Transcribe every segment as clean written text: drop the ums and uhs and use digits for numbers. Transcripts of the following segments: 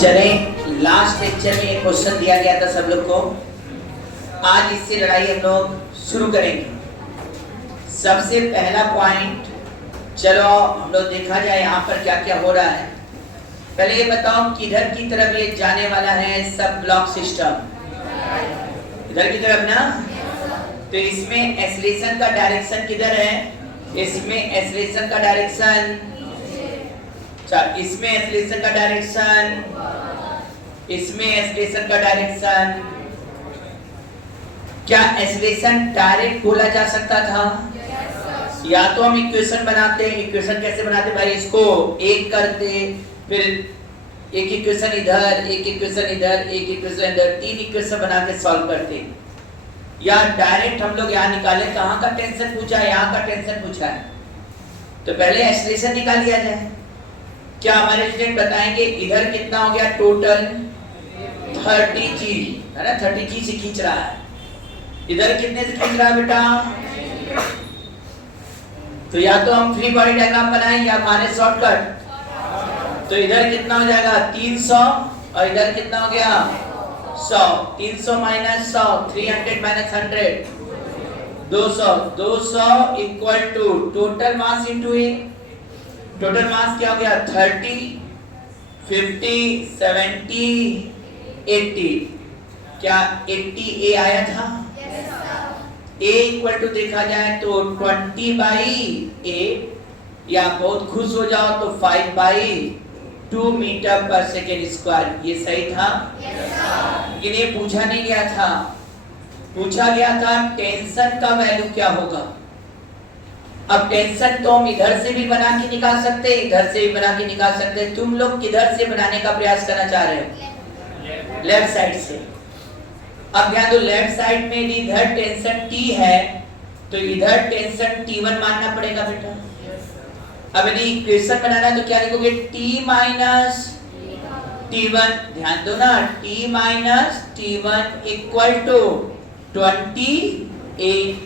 चलें, last lecture में एक क्वेश्चन दिया गया था सब लोग को। आज इससे लड़ाई हम लोग शुरू करेंगे। सबसे पहला पॉइंट, चलो हम लोग देखा जाए यहाँ पर क्या क्या हो रहा है। पहले ये बताओ किधर की तरफ ये जाने वाला है सब ब्लॉक सिस्टम, इधर की तरफ ना। तो इसमें एक्सीलरेशन का डायरेक्शन किधर है? इसमें एक्सीलरेशन का डायरेक्शन, इसमें एक्सीलरेशन का डायरेक्शन, इसमें एक्सीलरेशन का डायरेक्शन। क्या एक्सीलरेशन डायरेक्ट बोला जा सकता था? या तो हम इक्वेशन बनाते, इक्वेशन कैसे बनाते भाई, इसको एक करते, फिर एक इक्वेशन इधर, एक इक्वेशन इधर, एक इक्वेशन इधर, तीन इक्वेशन बना के सॉल्व करते। या डायरेक्ट हम लोग यहाँ निकाले, कहाँ का टेंशन पूछा है, यहाँ का टेंशन पूछा है, तो पहले एक्सीलरेशन निकाल लिया जाए। क्या हमारे स्टूडेंट बताएंगे इधर कितना हो गया टोटल? 30G है ना, 30G से खींच रहा है। इधर कितने से खींच रहा है बेटा? तो या तो हम फ्री बॉडी डायग्राम बनाएं या माने शॉर्टकट। तो इधर कितना हो जाएगा 300 और इधर कितना हो गया 100। 300 minus 100, 300 minus 100, 200। 200 equal to total mass into A. Total mass क्या हो गया 30, 50, 70, 80। क्या 80 ए आया था? ए इक्वल टू देखा जाए तो 20/8, या बहुत खुश हो जाओ तो 5/2 मीटर पर सेकेंड स्क्वायर। ये सही था? लेकिन ये पूछा नहीं गया था। पूछा गया था टेंशन का वैल्यू क्या होगा। अब टेंशन तो हम इधर से भी बना के निकाल सकते, इधर से भी बना के निकाल सकते। तुम लोग किधर से बनाने का प्रयास करना चाह रहे हो? लेफ्ट साइड से। अब ध्यान दो, लेफ्ट साइड में यदि इधर टेंशन T है तो इधर टेंशन T1 मानना पड़ेगा बेटा। अब यदि इक्वेशन बनाना है तो क्या लिखोगे? T minus T1। ध्यान दो ना, T minus T1 equal to 28।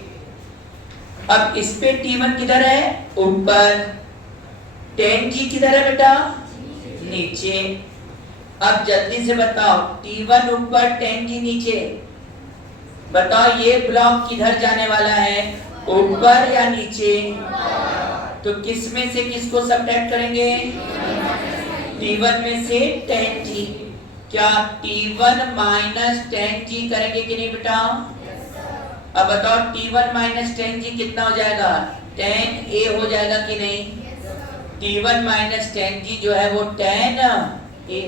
अब इस पे T1 किधर है? ऊपर। 10G किधर है बेटा? नीचे। अब जल्दी से बताओ, T1 ऊपर 10G नीचे। बताओ ये ब्लॉक किधर जाने वाला है, ऊपर या नीचे? तो किस में से किसको सब्ट्रैक्ट करेंगे? T1 में से 10G। क्या T1 माइनस 10G करेंगे कि नहीं बेटा? अब बताओ T1 माइनस 10G कितना हो जाएगा? 10A हो जाएगा कि नहीं? T1 माइनस 10G जो है वो 10A।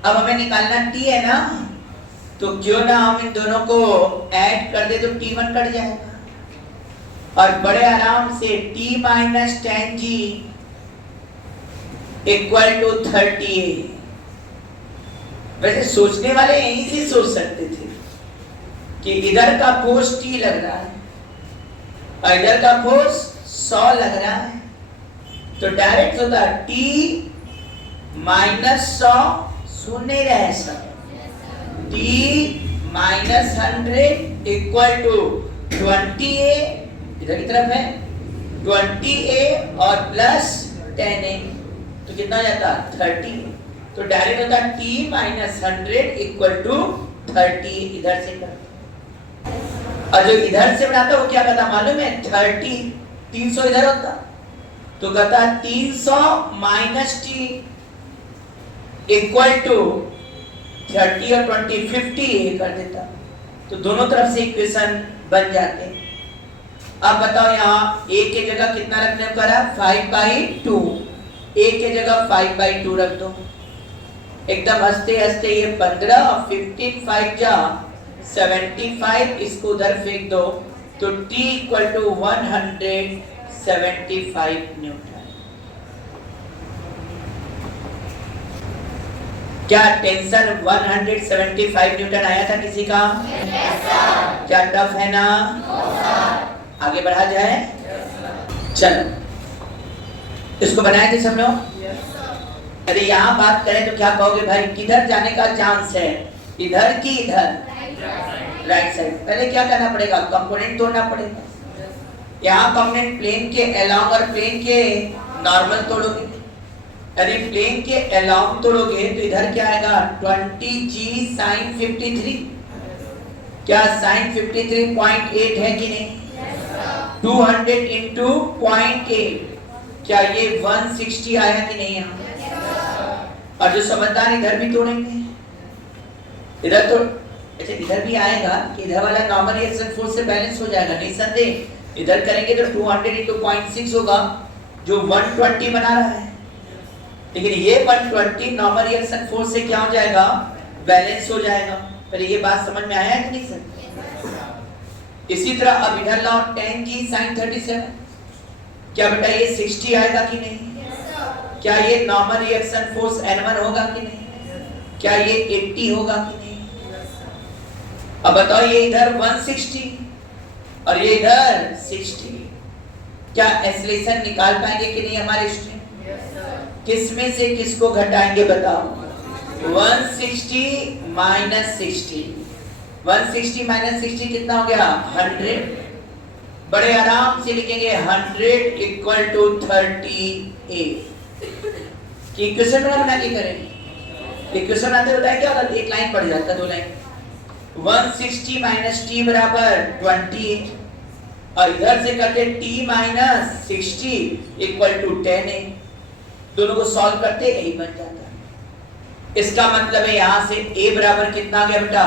अब हमें निकालना T है ना, तो क्यों ना हम इन दोनों को ऐड कर दे तो T1 कट जाएगा और बड़े आराम से T minus 10G equal to 30A। वैसे सोचने वाले यहीं से सोच सकते थे कि इधर का फोर्स T लग रहा है और इधर का फोर्स 100 लग रहा है, तो डायरेक्ट होता है T माइनस 100, सुन नहीं रहे सब, T minus 100 equal to 20A। इधर की तरफ है 20A और प्लस 10A, तो कितना हो जाता? 30। तो डायरेक्ट होता है T माइनस 100 इक्वल टू 30। इधर से करते, और जो इधर से बनाता वो क्या कहता मालूम है? 30, 300 इधर होता तो कहता 300 माइनस T इक्वल टू 30 और 20, 50 कर देता। तो दोनों तरफ से इक्वेशन बन जाते। अब बताओ यहाँ A के जगह कितना रखने को करा? 5/2। A के जगह 5/2 रख दो। एकदम हंसते हंसते ये 15 और 15 5 जा 75, इसको उधर फेंक दो तो T इक्वल टू 175 न्यूटन। क्या टेंशन 175 न्यूटन आया था किसी का? क्या टफ है ना? आगे बढ़ा जाए। चलो इसको बनाए थे सब लोग। अरे यहाँ बात करें तो क्या कहोगे भाई, किधर जाने का चांस है, इधर की इधर? Right side. पहले क्या करना पड़ेगा? कंपोनेंट तोड़ना पड़ेगा। यहाँ कंपोनेंट प्लेन के अलोंग और प्लेन के नॉर्मल तोड़ोगे, यदि प्लेन के अलोंग तोड़ोगे तो इधर क्या आएगा 20g sin 53। क्या sin 53.8 है कि नहीं? 200 into 0.8, क्या ये 160 आया कि नहीं यहाँ? और जो समझदार इधर भी तोड़ेंगे, इधर तो अच्छा इधर भी आएगा कि इधर वाला नॉर्मल रिएक्शन फोर्स से बैलेंस हो जाएगा, नहीं संदेह। इधर करेंगे तो 200 into 0.6 होगा जो 120 बना रहा है, लेकिन ये 120 नॉर्मल रिएक्शन फोर्स से क्या हो जाएगा? बैलेंस हो जाएगा। पर ये बात समझ में आया कि नहीं सर? इसी तरह अब इधर लाओ 10g sin 37, क्या बेटा ये 60 आएगा कि नहीं? क्या ये नॉर्मल रिएक्शन फोर्स N1 होगा कि नहीं? क्या ये 80 होगा कि नहीं? अब बताओ ये इधर 160 और ये इधर 60, क्या एक्सेलरेशन निकाल पाएंगे कि नहीं हमारे स्टूडेंट? किसमें से किसको घटाएंगे बताओ? 160 minus 60, 160 minus 60 कितना हो गया? 100। बड़े आराम से लिखेंगे 100 equal to 38। कि इक्वेशन बना के करेंगे। इक्वेशन आते बताए क्या होता है? एक लाइन पड़ जाता है, दो लाइन। 160 minus t बराबर 28 और इधर से करते t minus 60 equal to 10a। दोनों को सॉल्व करते यही बन जाता है। इसका मतलब है यहां से a बराबर कितना गया बेटा?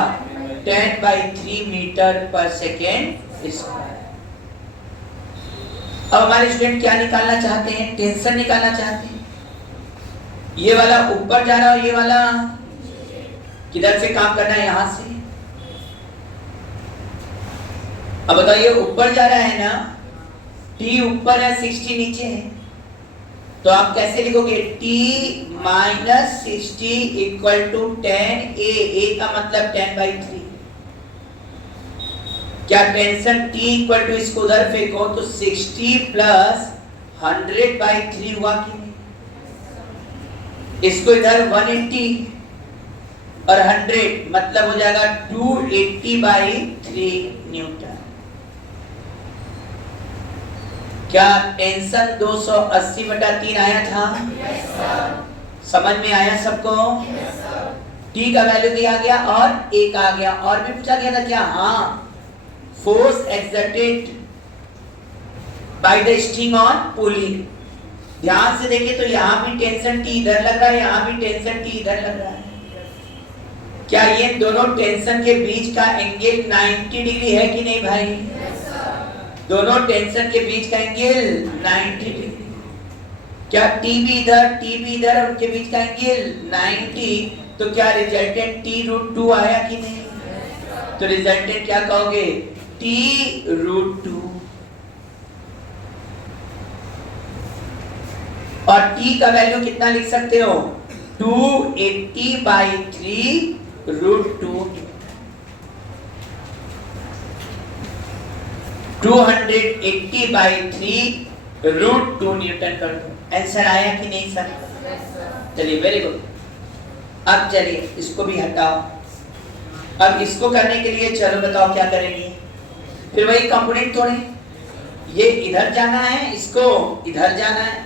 10/3 मीटर पर सेकेंड स्क्वायर। अब हमारे स्टूडेंट क्या निकालना चाहते हैं? टेंशन निकालना चाहते हैं। ये वाला ऊपर जा रहा है, ये वाला किधर से काम करना है? यहां से। अब बताइए ऊपर जा रहा है ना, t ऊपर है 60 नीचे है, तो आप कैसे लिखोगे? t minus 60 equal to 10a। a का मतलब 10/3। क्या टेंशन t equal to इसको उधर फेंको तो 60 plus 100/3 हुआ कि नहीं? इसको इधर 180 और 100 मतलब हो जाएगा 280/3 न्यूटन। क्या टेंशन 280/3 आया था? समझ में आया सबको? t का वैल्यू दिया गया और एक आ गया, और भी पूछा गया था क्या? हाँ, force exerted by the string on pulley. ध्यान से देखिए तो यहाँ भी टेंशन t इधर लग रहा है, यहाँ भी टेंशन t इधर लग रहा है। क्या ये दोनों टेंशन के बीच का एंगल 90 डिग्री है कि नहीं भाई? दोनों टेंशन के बीच का एंगल 90 डिग्री। क्या t भी इधर और उनके बीच का एंगल 90, तो क्या रिजल्टेंट t√2 आया कि नहीं? तो रिजल्टेंट क्या कहोगे? t√2। और t का वैल्यू कितना लिख सकते हो? 280/3√2। 280/3√2 न्यूटन कर दो। आंसर आया कि नहीं सर? चलिए वेरी गुड। अब चलिए इसको भी हटाओ। अब इसको करने के लिए चलो बताओ क्या करेंगे? फिर वही कंपोनेंट तोड़े, ये इधर जाना है, इसको इधर जाना है,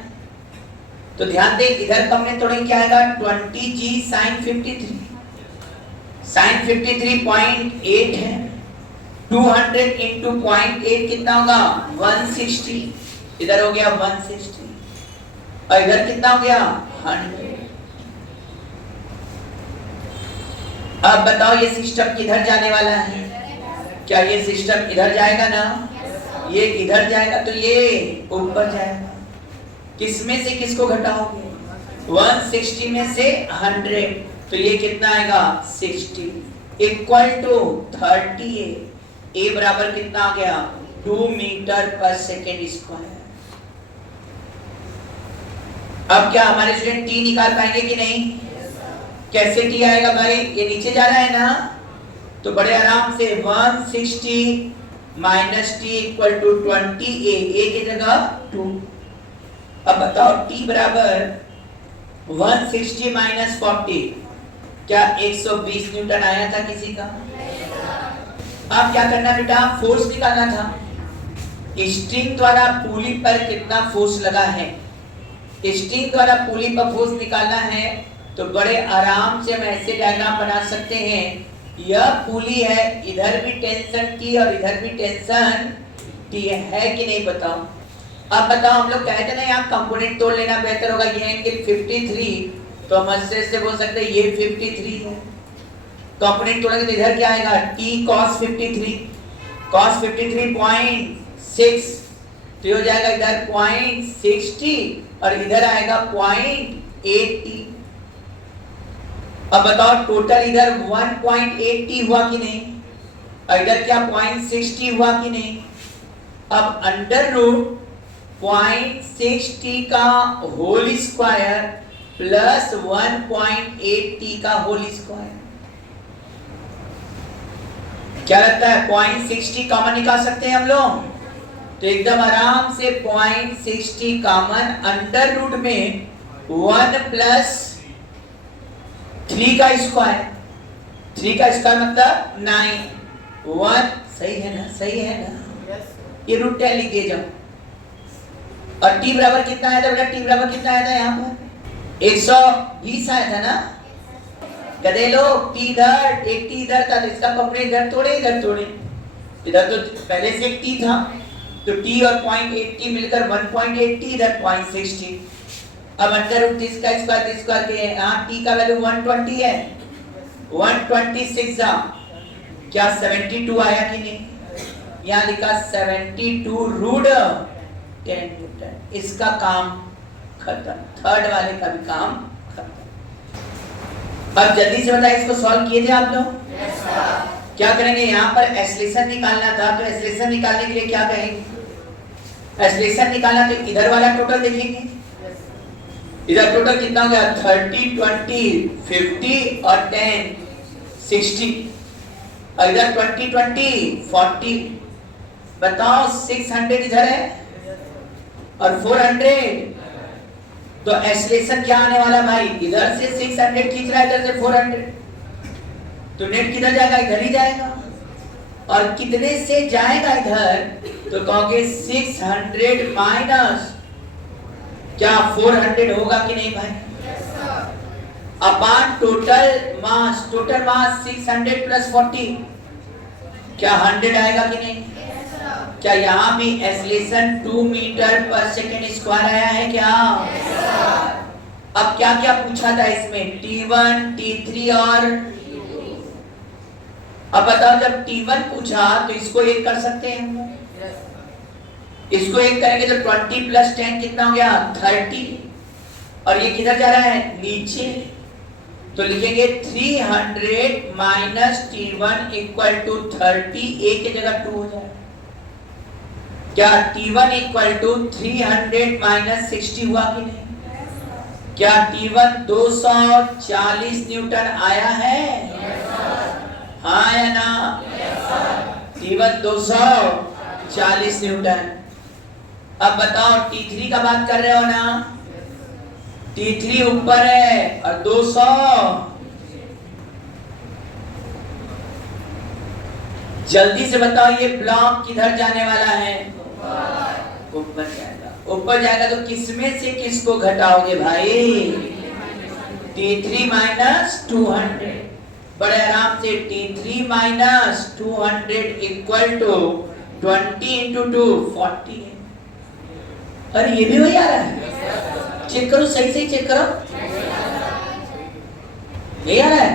तो ध्यान दे इधर कंपोनेंट तोड़ेंगे क्या आएगा? 20g sin 53। sin 53.8 है, 200 into 0.8 कितना होगा? 160। इधर हो गया 160 और इधर कितना हो गया? 100। अब बताओ ये सिस्टम किधर जाने वाला है? क्या ये सिस्टम इधर जाएगा ना? ये इधर जाएगा तो ये ऊपर जाएगा। किसमें से किसको घटाओगे? 160 में से 100, तो ये कितना आएगा? 60 इक्वल टू 30a। a बराबर कितना आ गया? 2 मीटर पर सेकेंड स्क्वायर। अब क्या हमारे स्टूडेंट t निकाल पाएंगे कि नहीं? कैसे t आएगा भाई? ये नीचे जा रहा है ना, तो बड़े आराम से 160 minus t equal to 20a। a की जगह 2। अब बताओ t बराबर 160 माइनस 40, क्या 120 न्यूटन आया था किसी का? अब क्या करना बेटा? फोर्स निकालना था। स्ट्रिंग द्वारा पुली पर कितना फोर्स लगा है स्ट्रिंग द्वारा पुली पर फोर्स निकालना है तो बड़े आराम से हम ऐसे डायग्राम बना सकते हैं। यह पुली है, इधर भी टेंशन T और इधर भी टेंशन T है कि नहीं बताओ। अब बताओ, हम लोग कहते हैं ना यहाँ कंपोनेंट तोड़ लेना बेहतर होगा। ये एंगल 53 तो हम अच्छे से बोल सकते हैं ये 53 है। कंपोनेंट तोड़ेंगे तो इधर क्या आएगा T cos 53, cos 53.6 तो हो जाएगा इधर 0.60 और इधर आएगा 0.80। अब बताओ टोटल इधर 1.80 हुआ कि नहीं और इधर क्या 0.60 हुआ कि नहीं। अब अंडर रूट 0.60 का होल स्क्वायर प्लस 1.80 का होल स्क्वायर, क्या लगता है 0.60 कॉमन निकाल सकते हैं हम लोग। तो एकदम आराम से 0.60 कॉमन, अंडर रूट में 1 प्लस 3 का स्क्वायर, 3 का स्क्वायर मतलब 9, 1 सही है ना, सही है ना। ये रूट 10 लिख दिए जाओ। और t बराबर कितना आया था बेटा, t बराबर कितना आया था यहाँ पर 120 आया था ना। कदे लो t इधर, एक t इधर था तो इसका कंपोनेंट इधर तोड़े, इधर तोड़े। इधर तो पहले से एक t था तो t और 0.80 मिलकर 1.80, इधर 0.60। अब अंडर रूट 30 का स्क्वायर के यहाँ t का वैल्यू 120 है, 126 क्या 72 आया कि नहीं। यहाँ लिखा 72 रूट 10 न्यूटन। इसका काम खत्म, थर्ड वाले का भी काम खत्म। अब जल्दी से बताइए, इसको सॉल्व किए थे आप लोग। yes, क्या करेंगे, यहाँ पर एक्सलेशन निकालना था तो एक्सलेशन निकालने के लिए क्या कहेंगे, एक्सलेशन निकालना तो इधर वाला टोटल देखेंगे। इधर टोटल कितना हो गया 30, 20, 50 और 10 60 और इधर 20, 20, 40। बताओ 600 इधर है और 400 तो एक्सलेशन क्या आने वाला भाई, इधर से 600 खींच रहा है, इधर से 400 तो नेट किधर जाएगा, इधर ही जाएगा। और कितने से जाएगा इधर, तो कहोगे 600 माइनस क्या 400 होगा कि नहीं भाई। अपॉन टोटल मास 600 प्लस 40 क्या 100 आएगा कि नहीं। क्या यहाँ भी एक्सलेशन 2 मीटर पर सेकेंड स्क्वायर आया है क्या। अब क्या क्या पूछा था इसमें, T1, T3 और अब बताओ जब T1 पूछा तो इसको एक कर सकते हैं हम, इसको एक करेंगे तो 20 प्लस 10 कितना हो गया 30 और ये किधर जा रहा है नीचे, तो लिखेंगे 300 माइनस T1 इक्वल टू 30, एक की जगह 2 हो जाएगा। क्या T1 इक्वल टू 300 माइनस 60 हुआ कि नहीं। क्या T1 240 न्यूटन आया है, हाँ या ना। T1 240 Newton. अब बताओ T3 का बात कर रहे हो ना, T3 ऊपर है और 200, जल्दी से बताओ ये ब्लॉक किधर जाने वाला है, ऊपर जाएगा। ऊपर जाएगा तो किसमें से किसको घटाओगे भाई, T3 माइनस 200। बड़े आराम से T3 minus 200 equal to 20 into 2 40। अरे ये भी वही आ रहा है, चेक करो सही सही चेक करो, यही आ रहा है।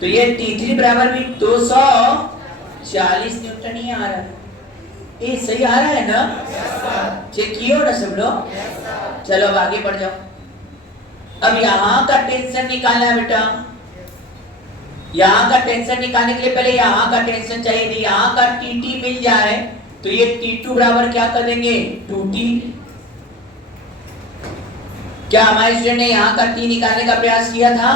तो ये T3 बराबर भी 240 न्यूटन ही आ रहा है, ये सही आ रहा है ना, चेक किए हो ना सब लोग। चलो अब आगे बढ़ जाओ। अब यहाँ का टेंशन निकालना है बेटा, यहाँ का टेंशन निकालने के लिए पहले यहाँ का टेंशन चाहिए थी। यहाँ का TT मिल जाए तो ये T2 बराबर क्या कर देंगे 2T। क्या हमारे स्टूडेंट ने यहाँ का T निकालने का प्रयास किया था,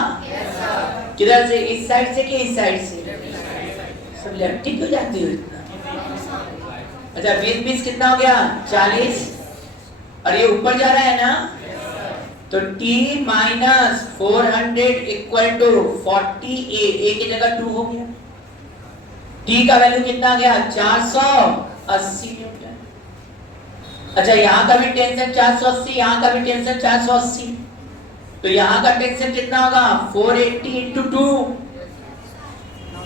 किधर से, इस साइड से कि इस साइड से, सब लेफ्ट क्यों जाती हो इतना। अच्छा 20 कितना हो गया 40 और ये ऊपर जा रहा है ना, तो T माइनस 400 इक्वल टू 40 ए की जगह 2 हो गया। T का वैल्यू कितना गया 480 न्यूटन। अच्छा यहाँ का भी टेंशन 480, यहाँ का भी टेंशन 480, तो यहाँ का टेंशन कितना होगा 480 इंटू 2,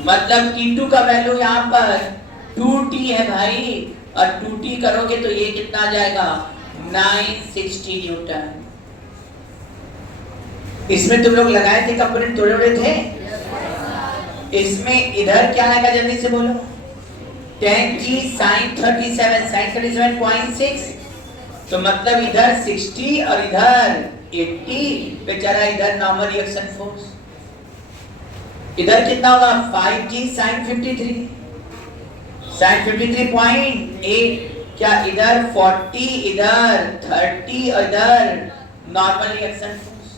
मतलब T2 का वैल्यू यहाँ पर 2T है भाई, और 2T करोगे तो ये कितना आ जाएगा 960 न्यूटन। इसमें तुम लोग लगाए थे कंपोनेंट थोड़े थे, इसमें इधर क्या आएगा जल्दी से बोलो, 10G sin 37, sin 37.6, तो मतलब इधर 60 और इधर 80, बेचारा इधर नॉर्मल रिएक्शन फोर्स, इधर कितना होगा 5G sin 53, sin 53.8, क्या इधर 40, इधर 30 और इधर नॉर्मल रिएक्शन फोर्स,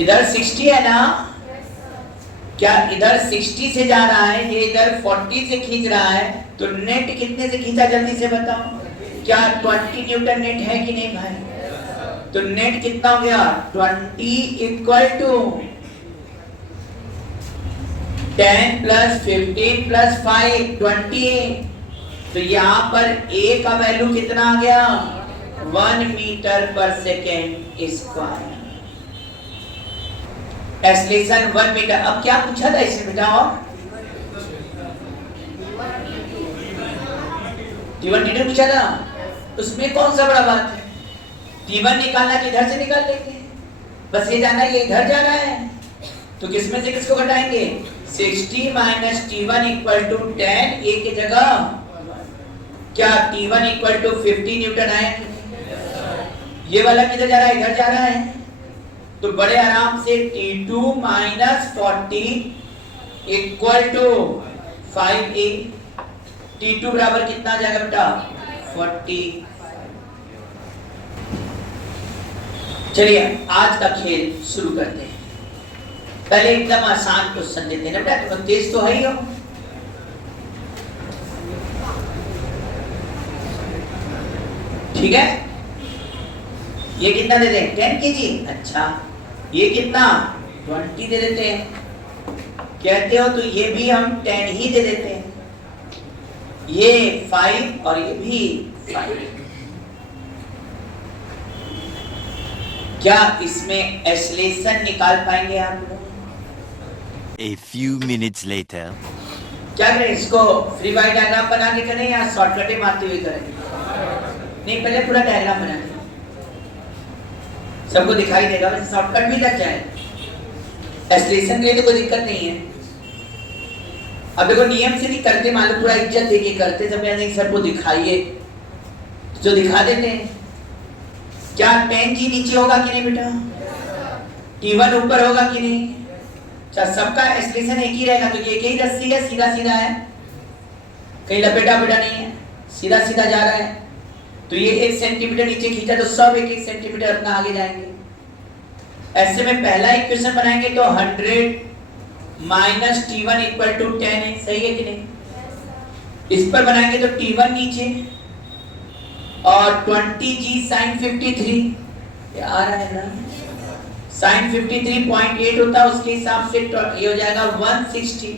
इधर 60 है ना, क्या इधर 60 से जा रहा है, ये इधर 40 से खींच रहा है, तो नेट कितने से खींचा जल्दी से बताओ, क्या 20 न्यूटन नेट है कि नहीं भाई, तो नेट कितना हो गया 20 इक्वल टू 10 प्लस 15 प्लस 5 28, तो यहाँ पर A का वैल्यू कितना आ गया 1 मीटर पर सेकेंड स्क्वायर, एक्सेलरेशन 1 मीटर। अब क्या पूछा था इसमें बेटा, और T1 T2 पूछा था, उसमें कौन सा बड़ा बात है, T1 निकालना है इधर से निकाल लेंगे, बस ये जाना ये इधर जा रहा है, तो किसमें से किसको घटाएंगे 60 minus T1 equal to 10, A की जगह क्या T1 इक्वल टू 50 न्यूटन आए, ये वाला किधर जा रहा है इधर जा रहा है, तो बड़े आराम से T2 minus 40 equal to 5A, T2 बराबर कितना आ जाएगा बेटा 40। चलिए आज का खेल शुरू करते हैं, पहले एकदम आसान क्वेश्चन देते हैं ना बेटा, तुम तेज तो है ही हो, ठीक है, ये कितना दे दें 10 kg, अच्छा ये कितना 20 दे देते हैं, कहते हो तो ये भी हम 10 ही दे देते हैं, ये 5 और ये भी 5, क्या इसमें एक्सेलरेशन निकाल पाएंगे आप लोग? A few minutes later. क्या करें, इसको फ्री बाई डायग्राम बना के करें या शॉर्टकट मारते हुए करें? नहीं, पहले पूरा डायग्राम बना दें, सबको दिखाई देगा, वैसे शॉर्टकट भी लग जाए, एक्सेलरेशन के लिए तो कोई दिक्कत नहीं है। अब देखो नियम से नहीं करते, मान लो पूरा इज्जत देके करते, सब नहीं सर को दिखाइए, जो दिखा देते हैं। क्या 10G नीचे होगा कि नहीं बेटा, T1 ऊपर होगा कि नहीं, अच्छा सबका एक्सेलरेशन एक ही रहेगा, तो ये एक ही रस्सी है, सीधा सीधा है, कहीं लपेटा बेटा नहीं है, सीधा सीधा जा रहा है, तो ये 1 सेंटीमीटर नीचे खींचा तो सब 1-1 सेंटीमीटर अपना आगे जाएंगे। ऐसे में पहला इक्वेशन बनाएंगे तो 100 माइनस T1 इक्वल टू 10 है, सही है कि नहीं, इस पर बनाएंगे तो T1 नीचे और 20G sin 53, ये आ रहा है ना, sin 53.8 होता है, उसके हिसाब से ये हो जाएगा 160,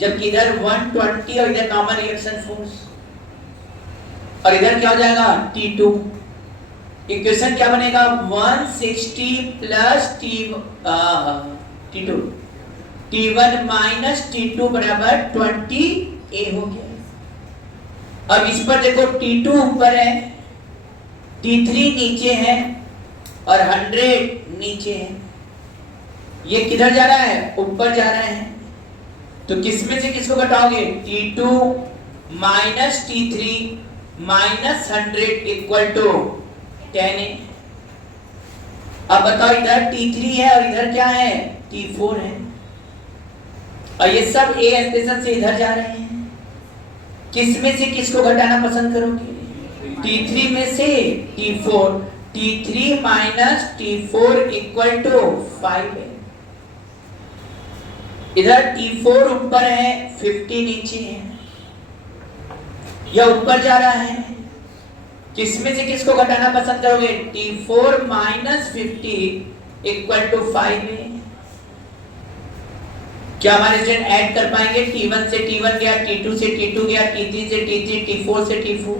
जबकि इधर 120 और इधर नॉर्मल रिएक्शन फोर्स, और इधर क्या हो जाएगा T2, इक्वेशन क्या बनेगा 160 plus T2, T1 minus T2 बराबर 20A हो गया। अब इस पर देखो T2 ऊपर है, T3 नीचे है और 100 नीचे है, ये किधर जा रहा है ऊपर जा रहा है, तो किसमें से किसको घटाओगे T2 minus T3 minus 100 equal to 10 है। अब बताओ इधर T3 है और इधर क्या है T4 है, और ये सब A एक्सप्रेशन से इधर जा रहे हैं, किसमें से किसको घटाना पसंद करोगे, T3 में से T4, T3 minus T4 equal to 5 है, इधर T4 ऊपर है 50 नीचे है, यह ऊपर जा रहा है, किसमें से किसको घटाना पसंद करोगे T4 माइनस 50 इक्वल टू 5 है। क्या हमारे स्टूडेंट ऐड कर पाएंगे, T1 से T1 गया, T2 से T2 गया, T3 से T3, T4 से T4,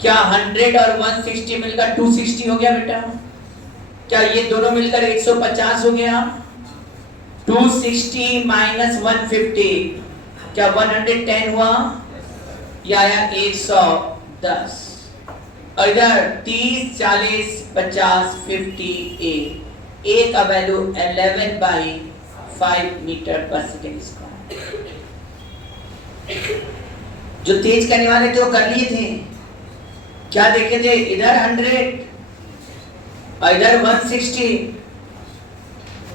क्या 100 और 160 मिलकर 260 हो गया बेटा? क्या ये दोनों मिलकर 150 हो गया? 260 माइनस 150 क्या 110 हुआ? या 110। और इधर 30 40 50 50 a का वैल्यू 11/5 मीटर पर सेकेंड स्क्वायर। जो तेज करने वाले थे वो कर लिए थे। क्या देखे थे? इधर 100 और इधर 160।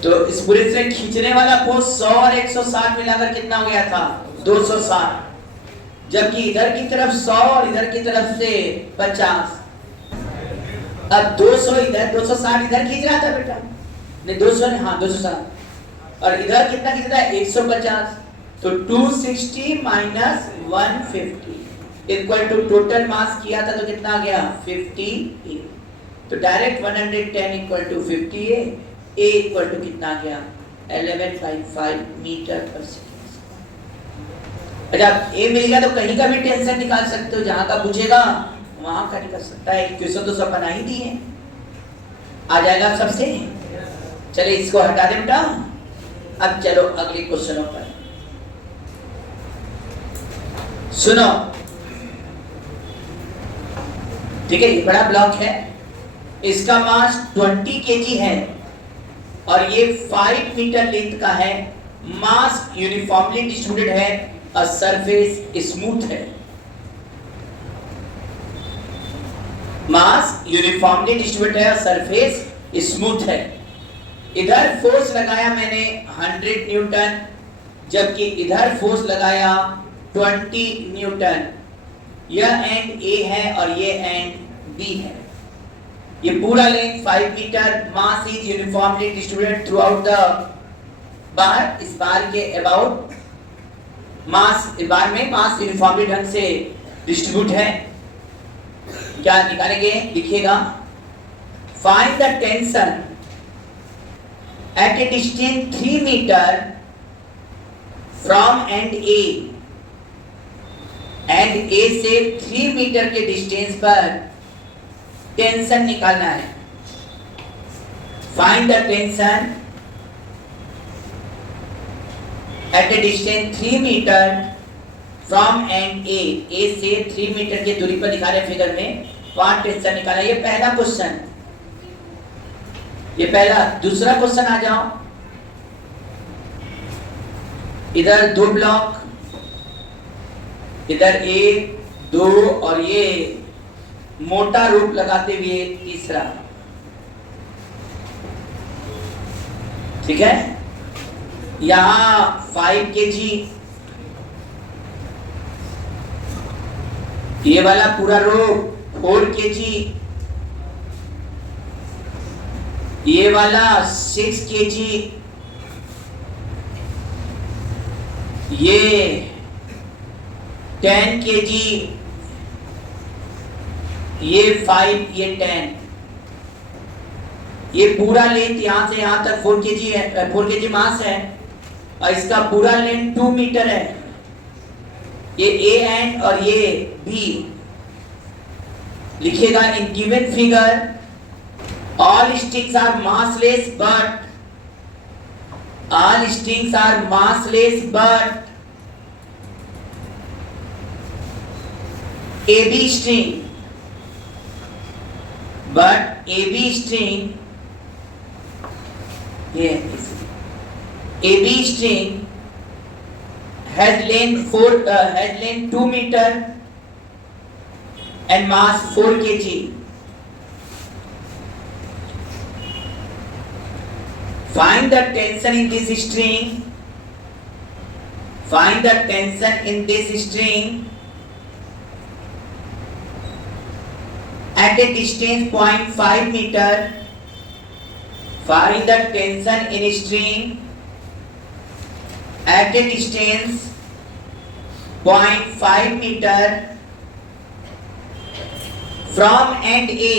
तो इस पूरे से खींचने वाला फोर्स 100 और 160 मिलाकर कितना हो गया था? 260। जबकि इधर की तरफ 100 और इधर की तरफ से 50। अब 200 इधर 260 इधर खींच रहा था बेटा, नहीं 200 नहीं, हाँ 260। और इधर कितना खींच रहा है? 150। तो 260 minus 150 equal to total mass किया था तो कितना आ गया? 50 a। तो direct 110 equal to 50 a equal to कितना आ गया? 11/5 मीटर पर सेकेंड। अच्छा a मिल गया तो कहीं का भी टेंशन निकाल सकते हो, जहां का पूछेगा वहां का निकल सकता है। क्वेश्चन तो सब बना ही दिए, आ जाएगा सबसे। चलिए इसको हटा दे बेटा। अब चलो अगले क्वेश्चनों पर सुनो। ठीक है, ये बड़ा ब्लॉक है, इसका मास 20 kg है और ये 5 मीटर लेंथ का है। मास यूनिफॉर्मली डिस्ट्रीब्यूटेड है और सरफेस स्मूथ है। मास यूनिफॉर्मली डिस्ट्रीब्यूटेड है और सरफेस स्मूथ है। इधर फोर्स लगाया मैंने 100 न्यूटन, जबकि इधर फोर्स लगाया 20 न्यूटन। यह एंड A है और ये एंड B है। ये पूरा length 5 metre. Mass is uniformly distributed throughout the bar. इस बार के अबाउट मास, इस बार में मास यूनिफॉर्मली ढंग से डिस्ट्रीब्यूट है। क्या निकालेंगे? लिखिएगा find the tension at a distance 3 metre from end A। End A से 3 मीटर के डिस्टेंस पर टेंशन निकालना है। Find the tension at a distance 3 metre from end A। A से 3 मीटर की दूरी पर दिखा रहे फिगर में, वहां टेंशन निकाला। ये पहला क्वेश्चन, ये पहला। दूसरा क्वेश्चन आ जाओ। इधर 2 ब्लॉक, इधर 1 2 और ये मोटा रूप लगाते हुए तीसरा। ठीक है, यहां 5 kg, ये वाला पूरा रूप 4 kg, ये वाला 6 kg, ये 10 kg, ये 5, ये 10। ये पूरा लेंथ यहां से यहां तक 4 kg है, 4 kg मास है और इसका पूरा लेंथ 2 मीटर है। ये A एंड और ये B। लिखिएगा इन given figure all strings are massless but AB string has length 2 meter and mass 4 kg. Find the tension in this string. Find the tension in this string at a distance 0.5 meter. Find the tension in string at a distance 0.5 meter from end A.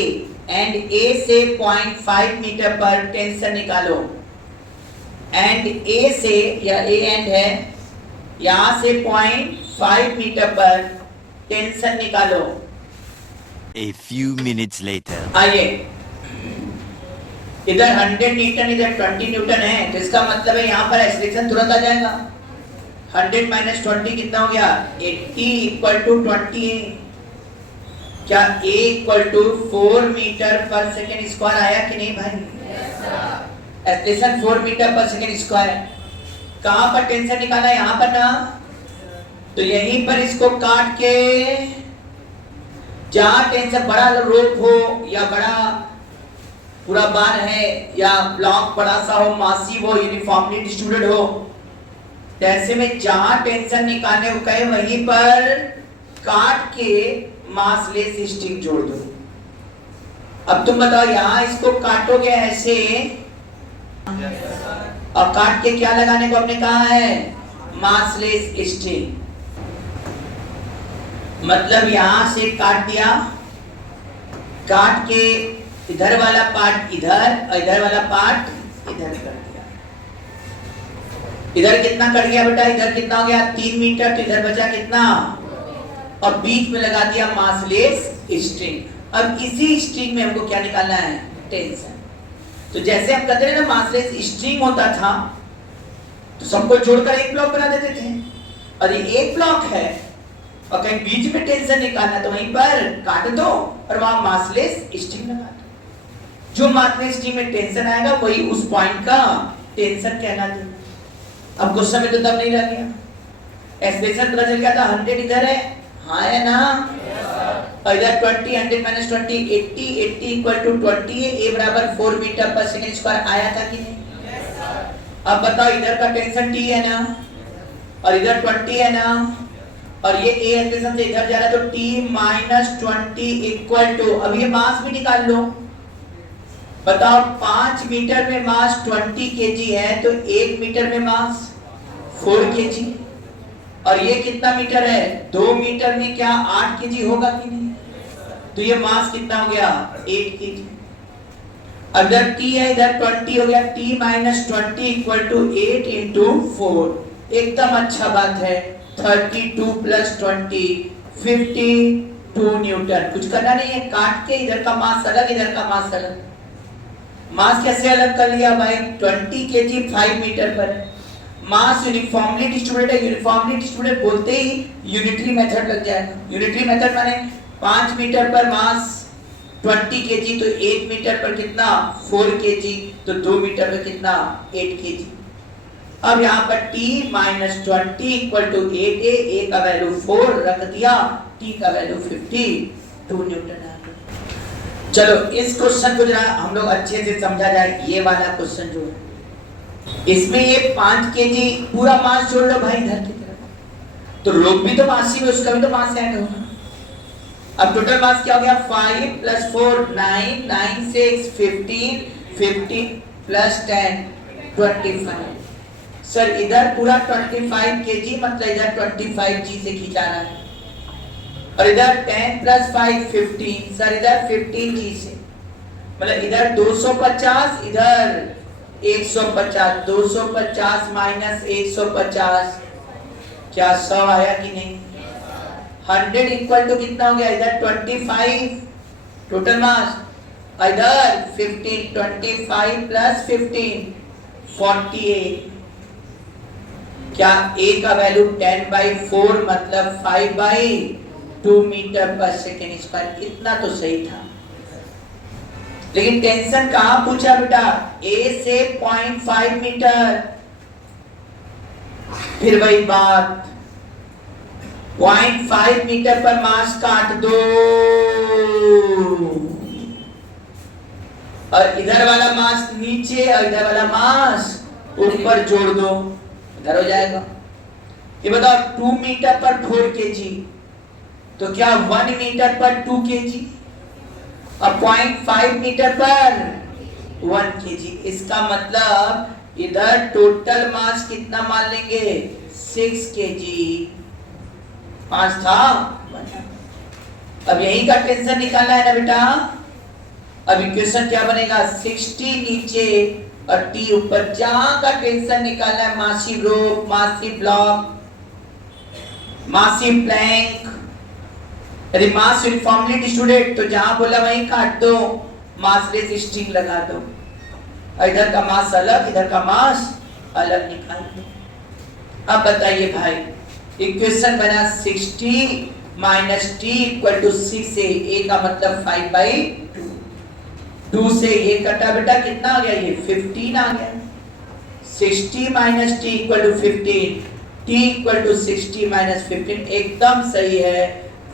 End A से 0.5 metre पर tension निकालो। And A से, या A and है, यहां से 0.5 metre पर tension निकालो। A few minutes later. आइए, इधर 100 न्यूटन, इधर 20 न्यूटन है, तो इसका मतलब है यहाँ पर एक्सीलरेशन तुरंत आ जाएगा। 100 माइनस 20 कितना हो गया? 80 इक्वल टू 20। क्या A इक्वल टू 4 मीटर पर सेकेंड स्क्वायर आया कि नहीं भाई? एक्सीलरेशन 4 मीटर पर सेकेंड स्क्वायर। कहाँ पर टेंशन निकाला? यहाँ पर ना, तो यहीं पर इसको काट के जहां टेंशन बड़ा रोप हो या बड़ा पूरा बार है या ब्लॉक बड़ा सा हो, मासिव हो, यूनिफॉर्मली डिस्ट्रीब्यूटेड हो, तो ऐसे में जहां टेंशन निकालने को कहे वहीं पर काट के मासलेस स्ट्रिंग जोड़ दो। अब तुम बताओ, यहां इसको काटोगे ऐसे और काट के क्या लगाने को हमने कहा है? Massless string. मतलब यहां से काट दिया, काट के इधर वाला पार्ट इधर और इधर वाला पार्ट इधर कर दिया। इधर कितना कट गया बेटा? इधर कितना हो गया? 3 मीटर। तो इधर बचा कितना? और बीच में लगा दिया मासलेस स्ट्रिंग। अब इसी स्ट्रिंग में हमको क्या निकालना है? टेंशन। तो जैसे हम कहते हैं ना मासलेस स्ट्रिंग होता था, तो सबको जोड़कर एक ब्लॉक बना देते थे, और ये एक ब्लॉक है और कहीं बीच में टेंशन निकालना तो वहीं पर काट दो और वहां मासलेस स्ट्रिंग लगा दो। जो मासलेस स्ट्रिंग में टेंशन आएगा वही उस पॉइंट का टेंशन कहलाता। अब क्वेश्चन में तो तब नहीं रह गया, एक्सप्रेशन पता चल गया था। 100 इधर है, हाँ है ना, और इधर 20, 100 माइनस 20 80, 80 इक्वल टू 20 है। ए बराबर 4 मीटर पर सेकेंड स्क्वायर आया था कि नहीं? अब बताओ, इधर का टेंशन T है ना, और इधर 20 है ना, और ये A एक्सप्रेशन से इधर जा रहा है, तो T माइनस 20 इक्वल टू, अब ये मास भी निकाल लो। बताओ, 5 मीटर में मास 20 kg है, तो 1 मीटर में मास 4 kg, और ये कितना मीटर है? 2 मीटर में क्या 8 kg होगा कि नहीं? तो ये मास कितना हो गया? 8 kg। अगर T है, इधर 20 हो गया, T minus 20 equal to 8 into 4। एकदम अच्छा बात है। 32 प्लस 20 52 न्यूटन। कुछ करना नहीं है, काट के इधर का मास अलग, इधर का मास अलग। मास कैसे अलग कर लिया भाई? 20 kg 5 मीटर पर है। मास यूनिफॉर्मली डिस्ट्रीब्यूटेड है। यूनिफॉर्मली डिस्ट्रीब्यूटेड बोलते ही यूनिटरी मेथड लग जाएगा। यूनिटरी मेथड माने 5 मीटर पर मास 20 kg, तो 1 मीटर पर कितना? 4 kg, तो 2 मीटर पर कितना? 8 kg। अब यहाँ पर T माइनस 20 इक्वल टू 8 है, A का वैल्यू 4 रख दिया, T का वैल्यू 52 न्यूटन आ गया। चलो इस क्वेश्चन को जरा हम लोग अच्छे से समझा जाए। ये वाला क्वेश्चन जो है, इसमें ये 5 kg पूरा मास जोड़ लो भाई इधर की तरफ, तो रोक भी तो मास ही है, उसका भी तो मास ऐड होगा। अब टोटल मास क्या हो गया? 5 प्लस 4 9, 9 6 15, 15 प्लस 10 25। सर इधर पूरा 25 kg, मतलब इधर 25 g से खींचा रहा है, और इधर 10 प्लस 5 15, सर इधर 15 g से, मतलब इधर 250, इधर 150। 250 माइनस 150 क्या 100 आया कि नहीं? 100 इक्वल टू कितना हो गया? इधर 25 टोटल मास, इधर 15, 25 प्लस 15 48। क्या A का वैल्यू 10/4 मतलब 5/2 मीटर पर सेकेंड स्क्वायर। इतना तो सही था, लेकिन टेंशन कहां पूछा बेटा? A से 0.5 मीटर। फिर वही बात, 0.5 मीटर पर मास काट दो, और इधर वाला मास नीचे और इधर वाला मास ऊपर जोड़ दो, इधर हो जाएगा। ये बताओ, 2 मीटर पर 4 kg, तो क्या 1 मीटर पर 2 kg, और 0.5 मीटर पर 1 kg। इसका मतलब इधर टोटल मास कितना मान लेंगे? 6 kg। 5 था। अब यही का टेंशन निकालना है ना बेटा। अब इक्वेशन क्या बनेगा? 60 नीचे और T ऊपर। जहां का टेंशन निकालना है, मासिव रोप, मासिव ब्लॉक, मासिव प्लैंक, यदि मास यूनिफॉर्मली डिस्ट्रीब्यूटेड तो जहां बोला वहीं काट दो, मासलेस स्ट्रिंग लगा दो, इधर का मास अलग इधर का मास अलग निकाल दो। अब बताइए भाई, इक्वेशन बना 60 minus T equal to 6a, a का मतलब 5/2, 2 से ये कटा बेटा कितना आ गया, ये 15 आ गया। 60 minus T equal to 15, t equal to 60 minus 15, एकदम सही है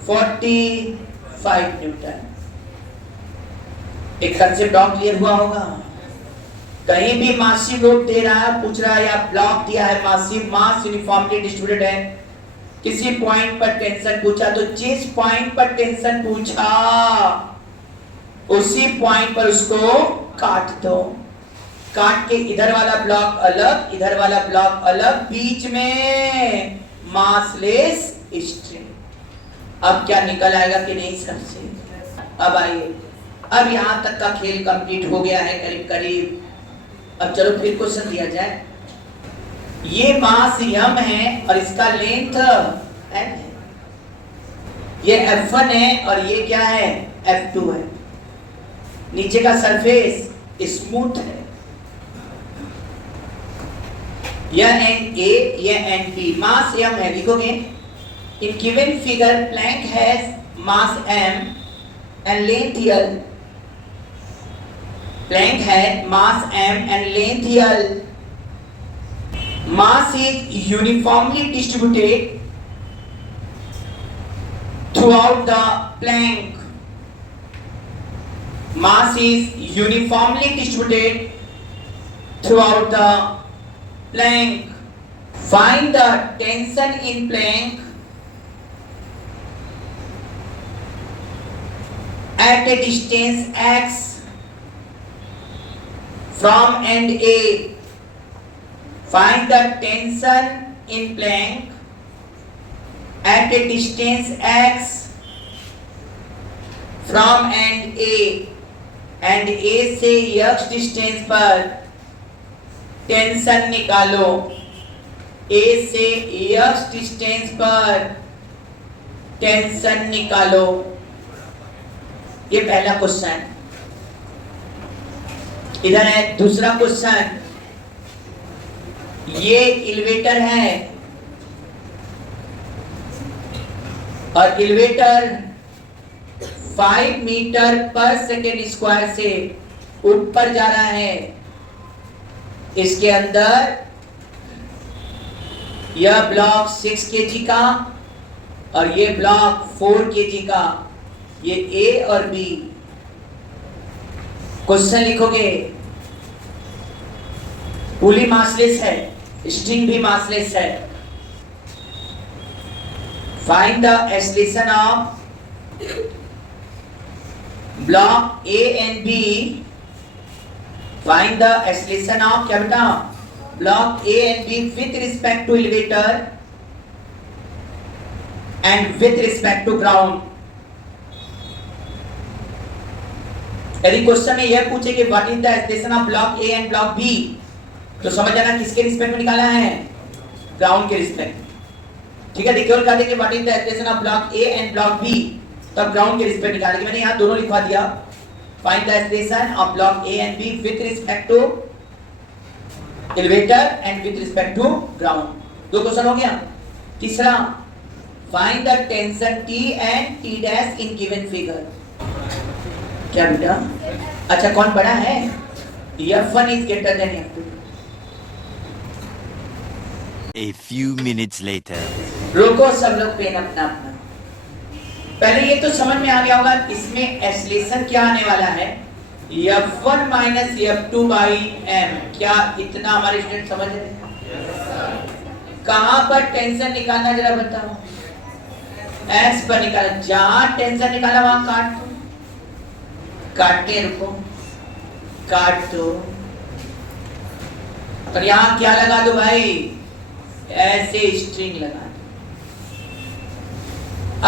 45 न्यूटन। एक कंसेप्ट और क्लियर हुआ होगा। कहीं भी मासिव लोड दे रहा है, पूछ रहा है या ब्लॉक दिया है, मासिव मास यूनिफॉर्मली डिस्ट्रीब्यूटेड है, किसी पॉइंट पर टेंशन पूछा तो जिस पॉइंट पर टेंशन पूछा उसी पॉइंट पर उसको काट दो। काट के इधर वाला ब्लॉक अलग इधर वाला ब्लॉक अलग, बीच में मासलेस स्ट्रिंग। अब क्या निकल आएगा कि नहीं सबसे। अब आइए, अब यहां तक का खेल कंप्लीट हो गया है करीब करीब। अब चलो फिर क्वेश्चन दिया जाए। ये मास m है और इसका लेंथ n है, ये F1 है और ये क्या है F2 है। नीचे का सरफेस स्मूथ है, यह NA यह NB, मास m है। लिखोगे in given figure plank has mass m and length L, plank है mass m and length L, mass is uniformly distributed throughout the plank, mass is uniformly distributed throughout the plank, find the tension in plank at a distance x from end A, find the tension in plank at a distance x from end A, and A से x distance पर tension निकालो, A से x distance पर tension निकालो। ये पहला question. इधर है दूसरा क्वेश्चन। ये एलिवेटर है और एलिवेटर 5 मीटर पर सेकेंड स्क्वायर से ऊपर जा रहा है। इसके अंदर यह ब्लॉक 6 kg का और ये ब्लॉक 4 kg का, ये A और B। क्वेश्चन लिखोगे, पुली मासलेस है, स्ट्रिंग भी मासलेस है। Find the acceleration of block A and B, find the acceleration of क्या बेटा, block A and B with respect to elevator and with respect to ground। यदि question में यह पूछे कि what is the acceleration of block A and block B, तो समझ जाना किसके रिस्पेक्ट में निकाला है, ग्राउंड के रिस्पेक्ट। ठीक है, देखिए और कहा कि what is the acceleration of block A and block B, तब ग्राउंड के रिस्पेक्ट निकालेंगे। मैंने यहाँ दोनों लिखवा दिया, find the acceleration of block A and B with respect to elevator and with respect to ground. दो क्वेश्चन हो गया। तीसरा, find the tension T and T dash in given figure. क्या बेटा, अच्छा कौन बड़ा है, F1 is greater than F2। A few minutes later. रोको सब लोग पेन अपना अपना। पहले ये तो समझ में आ गया होगा इसमें एक्सेलरेशन क्या आने वाला है, F1 minus F2 by m। क्या इतना हमारे स्टूडेंट समझ रहे हैं? कहां पर टेंशन निकालना जरा बताओ, S पर निकाला। जहां टेंशन निकाला वहां काट दो, काटते रुको, काट दो। और यहां क्या लगा दो भाई, ऐसे स्ट्रिंग लगा दो।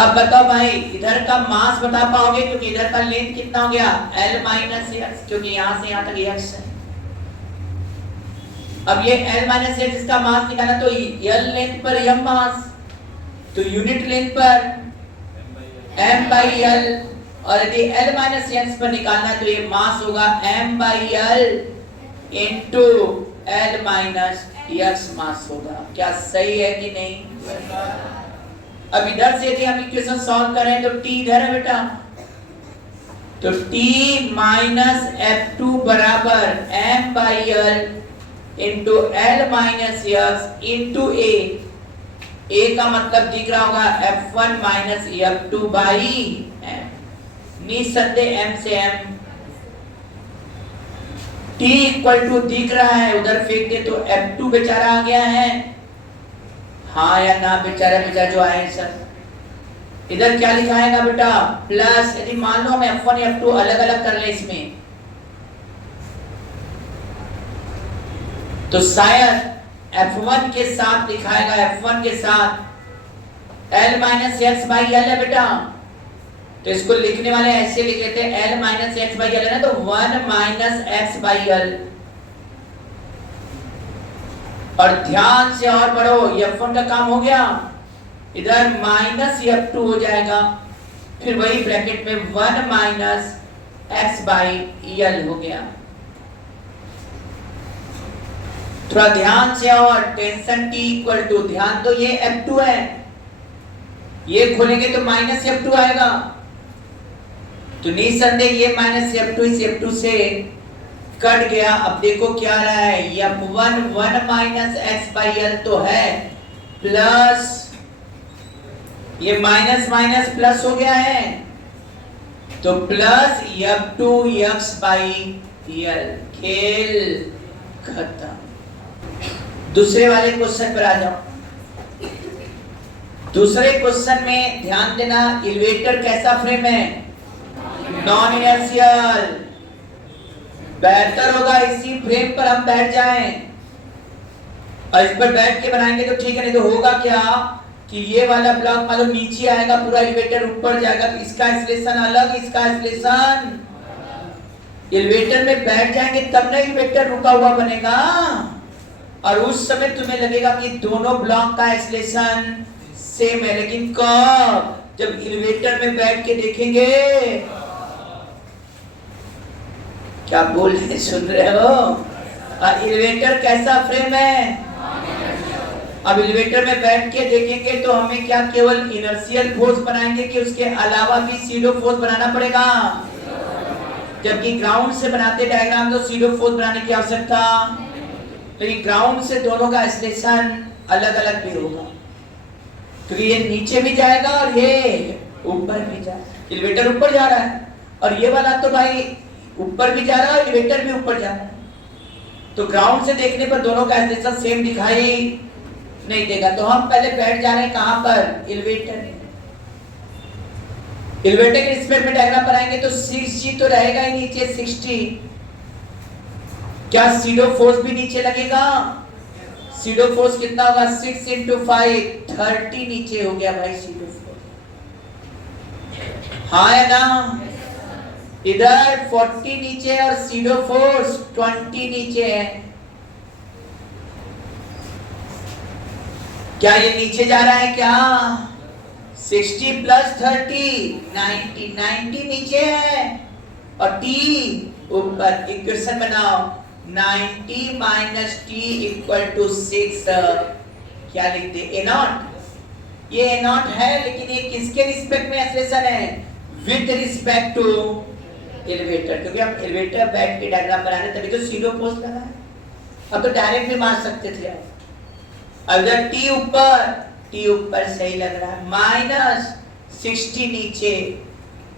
अब बताओ भाई, इधर का मास बता पाओगे क्योंकि इधर का लेंथ कितना हो गया, L माइनस x, क्योंकि यहां से यहां तक x है। अब ये L माइनस x इसका मास निकालना, तो L लेंथ पर m मास, तो यूनिट लेंथ पर m बाई l, और यदि l माइनस n पर निकालना है तो ये मास होगा m by l into l minus x मास होगा। क्या सही है कि नहीं? अब इधर से यदि हम इक्वेशन सॉल्व करें तो t इधर है बेटा, तो t माइनस F2 बराबर m by l into l minus x into a का मतलब दिख रहा होगा F1 minus F2 by m, निसंदेह m से m, t इक्वल टू दिख रहा है, उधर फेंक दे तो F2 बेचारा आ गया है, हाँ या ना बेचारा जो आए सर। इधर क्या लिखा है ना बेटा, प्लस, यदि मान लो हम F1 F2 अलग अलग कर ले इसमें, तो शायद F1 के साथ लिखाएगा, F1 के साथ L minus x by L है बेटा, तो इसको लिखने वाले ऐसे लिख लेते हैं L minus x by L है ना, तो 1 माइनस एक्स बाई एल, और ध्यान से और पढ़ो, F1 का काम हो गया, इधर माइनस F2 हो जाएगा, फिर वही ब्रैकेट में 1 माइनस एक्स बाई एल हो गया। थोड़ा ध्यान से, और टेंशन t इक्वल टू, ध्यान तो ये F2 है, ये खोलेंगे तो माइनस F2 आएगा, तो निसंदेह ये माइनस F2 इस F2 से कट गया। अब देखो क्या रहा है, F1 1 minus x by L तो है, प्लस ये माइनस माइनस प्लस हो गया है, तो plus F2 x by L, खेल खत्म। दूसरे वाले क्वेश्चन पर आ जाओ। दूसरे क्वेश्चन में ध्यान देना, एलिवेटर कैसा फ्रेम है, नॉन इनर्शियल, बेहतर होगा इसी फ्रेम पर हम बैठ जाएं, और इस पर बैठ के बनाएंगे तो ठीक है, नहीं तो होगा क्या कि ये वाला ब्लॉक मान लो नीचे आएगा, पूरा एलिवेटर ऊपर जाएगा, तो इसका एक्सीलरेशन अलग, इसका एक्सीलरेशन, एलिवेटर में बैठ जाएंगे तब ना एलिवेटर रुका हुआ बनेगा, और उस समय तुम्हें लगेगा कि दोनों ब्लॉक का एक्सीलरेशन सेम है, लेकिन कब, जब एलिवेटर में बैठ के देखेंगे। क्या बोल रहे, सुन रहे हो? एलिवेटर कैसा फ्रेम है, अब एलिवेटर में बैठ के देखेंगे तो हमें क्या केवल इनर्शियल फोर्स बनाएंगे कि उसके अलावा भी सीडो फोर्स बनाना पड़ेगा, जबकि ग्राउंड से बनाते डायग्राम तो सीडो फोर्स बनाने की आवश्यकता, लेकिन ग्राउंड से दोनों का एक्सीलरेशन अलग अलग भी होगा, क्योंकि ये नीचे भी जाएगा और ये ऊपर भी जाएगा। एलिवेटर ऊपर जा रहा है और ये वाला तो भाई ऊपर भी जा रहा है, एलिवेटर भी ऊपर जा रहा है, तो ग्राउंड से देखने पर दोनों का एक्सीलरेशन सेम दिखाई नहीं देगा। तो हम पहले बैठ जा रहे हैं कहां पर, एलिवेटर। एलिवेटर के रिस्पेक्ट में डायग्राम बनाएंगे तो 6G तो रहेगा ही नीचे, 60, क्या सीडो फोर्स भी नीचे लगेगा, सीडो फोर्स कितना होगा, 6 इंटू 5 30 नीचे हो गया भाई सीडो फोर्स, हाँ है ना, इधर 40 नीचे और सीडो फोर्स 20 नीचे है, क्या ये नीचे जा रहा है क्या, 60 प्लस 30 90 नीचे है, और t ऊपर। इक्वेशन बनाओ, 90 माइनस टी इक्वल टू 6, क्या लिखते ए नॉट, ये ए नॉट है, लेकिन ये किसके रिस्पेक्ट में एक्सीलरेशन है, विद रिस्पेक्ट टू एलिवेटर, क्योंकि हम एलिवेटर बैठ के डायग्राम बना रहे तभी तो सीडो फोर्स लगा है, अब तो डायरेक्ट भी मार सकते थे आप। अगर टी ऊपर सही लग रहा है, माइनस 60 नीचे,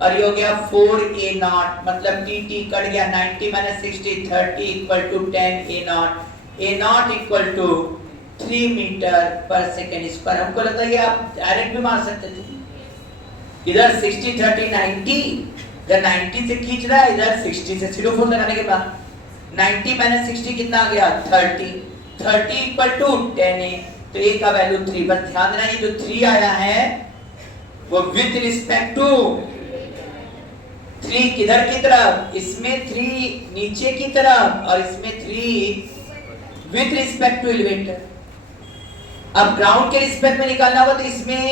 और ये हो गया 4a नॉट, मतलब टी कट गया, 90 minus 60 30 equal to 10 a not equal to 3 metre पर सेकेंड स्क्वायर। हमको लगता है कि आप डायरेक्ट भी मार सकते थे, इधर 60 30 90, इधर 90 से खींच रहा है, इधर 60 से सीडो फोर्स लगाने के बाद 90 माइनस 60 कितना आ गया, 30 इक्वल टू 10a, तो a का वैल्यू 3। बस ध्यान देना ये जो 3 आया है वो विद रिस्पेक्ट टू 3 किधर की तरफ, इसमें 3 नीचे की तरफ और इसमें 3 विद रिस्पेक्ट टू एलिवेटर। अब ग्राउंड के रिस्पेक्ट में निकालना होगा तो इसमें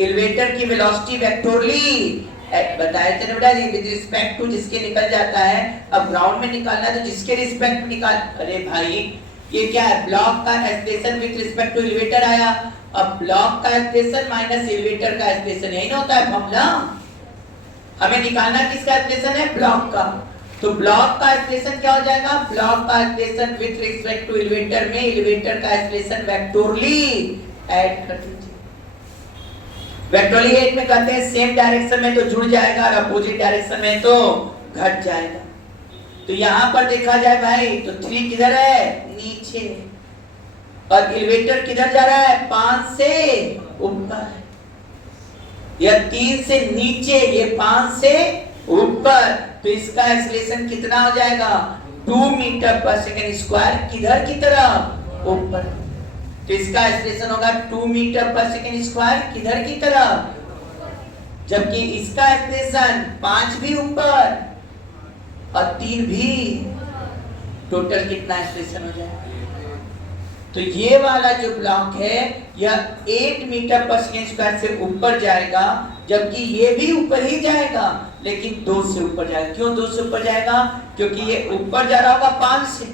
एलिवेटर की वेलोसिटी वेक्टोरली बताया थे बेटा, विद रिस्पेक्ट टू जिसके निकल जाता है। अब ग्राउंड में निकालना है तो जिसके रिस्पेक्ट में निकाल। अरे भाई ये क्या है, ब्लॉक का acceleration with respect to elevator आया। अब ब्लॉक का एक्सलेशन माइनस एलिवेटर का एक्सलेशन, यही ना होता है फॉर्मूला। हमें निकालना किसका एक्सलेशन है, ब्लॉक का। तो ब्लॉक का एक्सलेशन क्या हो जाएगा, ब्लॉक का acceleration with respect to elevator में एलिवेटर का एक्सलेशन वेक्टोरली ऐड कर दीजिए। वेक्टोरली ऐड में कहते हैं सेम डायरेक्शन में तो जुड़ जाएगा और अपोजिट डायरेक्शन में तो घट जाएगा। तो यहां पर देखा जाए भाई तो 3 किधर है, नीचे, और एलिवेटर किधर जा रहा है, 5 से ऊपर, या 3 से नीचे, ये 5 से ऊपर। तो इसका एक्सेलरेशन कितना हो जाएगा, 2 मीटर पर सेकंड स्क्वायर, किधर की तरफ, ऊपर। तो इसका एक्सेलरेशन होगा 2 मीटर पर सेकंड स्क्वायर, किधर की तरफ, जबकि इसका एक्सेलरेशन 5 भी ऊपर और 3 भी। टोटल कितना एक्सेलरेशन हो जाएगा। तो ये वाला जो ब्लॉक है यह 8 मीटर पर सेकंड स्क्वायर से ऊपर जाएगा, जबकि ये भी ऊपर ही जाएगा लेकिन 2 से ऊपर जाएगा। क्यों 2 से ऊपर जाएगा, क्योंकि ये ऊपर जा रहा होगा 5 से,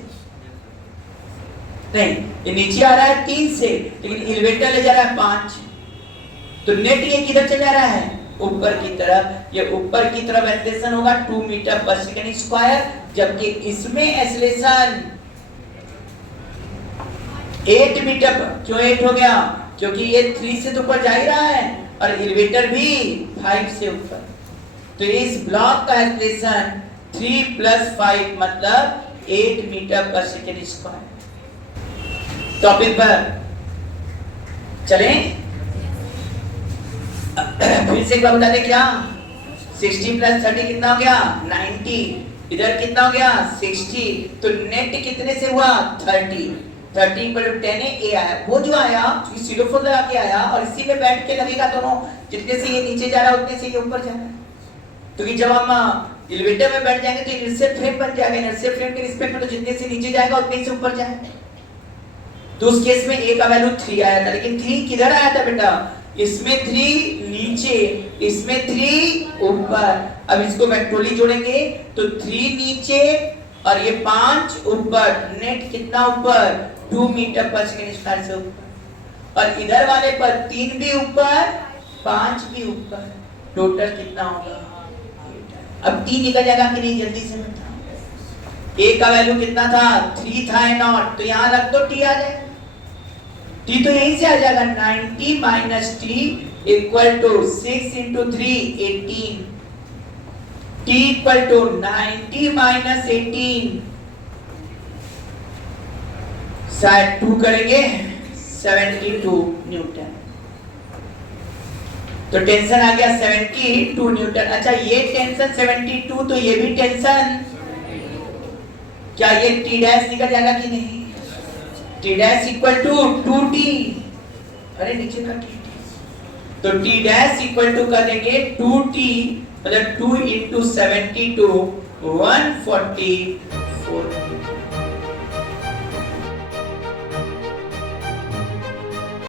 नहीं ये नीचे आ रहा है 3 से, लेकिन एलिवेटर ले जा रहा है 5। तो नेट ये किधर चला रहा है, ऊपर की तरफ। ये ऊपर की तरफ एक्सेलरेशन होगा 2 मीटर पर सेकंड स्क्वायर, जबकि इसमें एक्सेलरेशन 8 मीटर पर। क्यों 8 हो गया, क्योंकि ये 3 से तो ऊपर जा ही रहा है और एलिवेटर भी 5 से ऊपर। तो इस ब्लॉक का एक्सेलरेशन 3 + 5 मतलब 8 मीटर पर सेकंड स्क्वायर। टॉपिक पर चलें, फिर से एक बार बता दें क्या, 60 + 30 कितना हो गया, 90। इधर कितना हो गया, 60। तो नेट कितने से हुआ, 30। 30 = 10 ए आया। वो जो आया सीरोफोर लगा के आया और इसी में बैठ के लगेगा दोनों, जितने से ये नीचे जा रहा है उतने से ये ऊपर जा रहा है। तो कि जब हम एलिवेटर में बैठ जाएंगे तो इनर्शिया फ्रेम बन जाएगा, इनर्शिया फ्रेम के रिस्पेक्ट में तो जितने से नीचे जाएगा उतने से ऊपर जाएगा। तो उस केस में a का वैल्यू 3 आया था, लेकिन 3 किधर आया था बेटा, इसमें 3 नीचे, इसमें 3 ऊपर। अब इसको वेक्टोरली जोड़ेंगे तो 3 नीचे और ये 5 ऊपर। नेट कितना ऊपर, 2 मीटर पर सेकंड स्क्वायर से ऊपर, और इधर वाले पर 3 भी ऊपर 5 भी ऊपर। टोटल कितना होगा, अब t निकल जाएगा कि नहीं, जल्दी से बताओ। a का वैल्यू कितना था, 3 था नॉट, तो यहाँ रख दो t आ जाएगा। t तो यहीं से आ जाएगा, 90 - t = 6 × 3 18। t = 90 - 18, शायद 2 करेंगे 72 न्यूटन। तो टेंशन आ गया 72 न्यूटन। अच्छा ये टेंशन 72, तो ये भी टेंशन, क्या ये t डैश निकल जाएगा कि नहीं, t डैश = 2t। अरे नीचे का t, तो t डैश = कर देंगे 2t, मतलब 2 × 72 144।